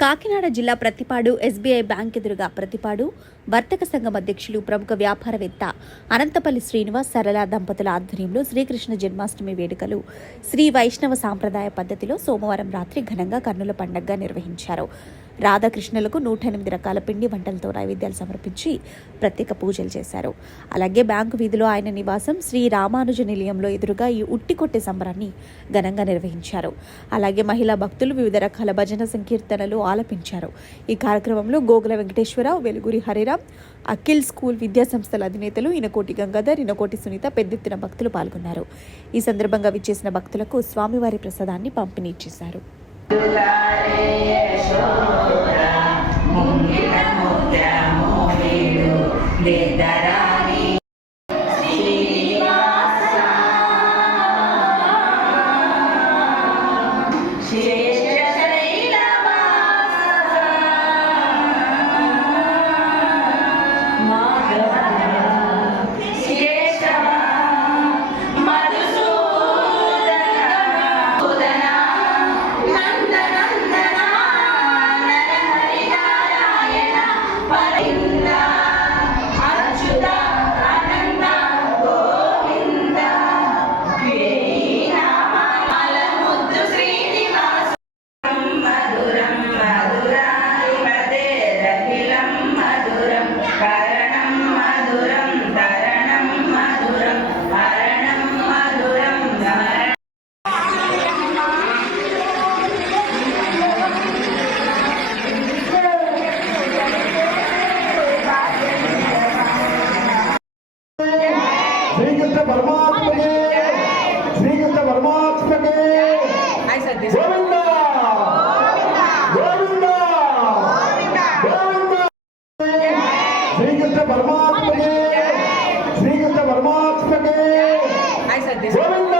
కాకినాడ జిల్లా Prathipadu SBI bank ఎదురుగా ప్రతిపాడు వర్తక సంఘం అధ్యక్షులు ప్రముఖ వ్యాపారవేత్త అనంతపల్లి శ్రీనివాస్ సరళ దంపతుల ఆధ్వర్యంలో శ్రీకృష్ణ జన్మాష్టమి వేడుకలు. శ్రీ వైష్ణవ సాంప్రదాయ పద్ధతిలో సోమవారం రాత్రి ఘనంగా కన్నుల పండగగా నిర్వహించారు. రాధాకృష్ణులకు నూట ఎనిమిది రకాల పిండి వంటలతో నైవేద్యాలు సమర్పించి ప్రత్యేక పూజలు చేశారు. అలాగే బ్యాంకు వీధిలో ఆయన నివాసం శ్రీ రామానుజ నిలయంలో ఎదురుగా ఈ ఉట్టి కొట్టే సంబరాన్ని ఘనంగా నిర్వహించారు. అలాగే మహిళా భక్తులు వివిధ రకాల భజన సంకీర్తనలు ఆలపించారు. ఈ కార్యక్రమంలో గోగుల వెంకటేశ్వరరావు వెలుగురి హరిరామ్ అఖిల్ స్కూల్ విద్యా సంస్థల అధినేతలు ఇనకోటి గంగాధర్ ఇనకోటి సునీత పెద్ద ఎత్తున భక్తులు పాల్గొన్నారు ఈ సందర్భంగా విచ్చేసిన భక్తులకు స్వామివారి ప్రసాదాన్ని పంపిణీ చేశారు Yeah. శ్రీకృష్ణ పరమాత్మకి! శ్రీకృష్ణ పరమాత్మకి! గోవింద గోవింద!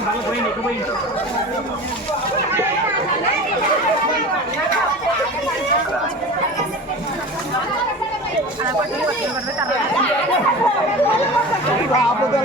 ভালো বইন একটু বইন আপনাদের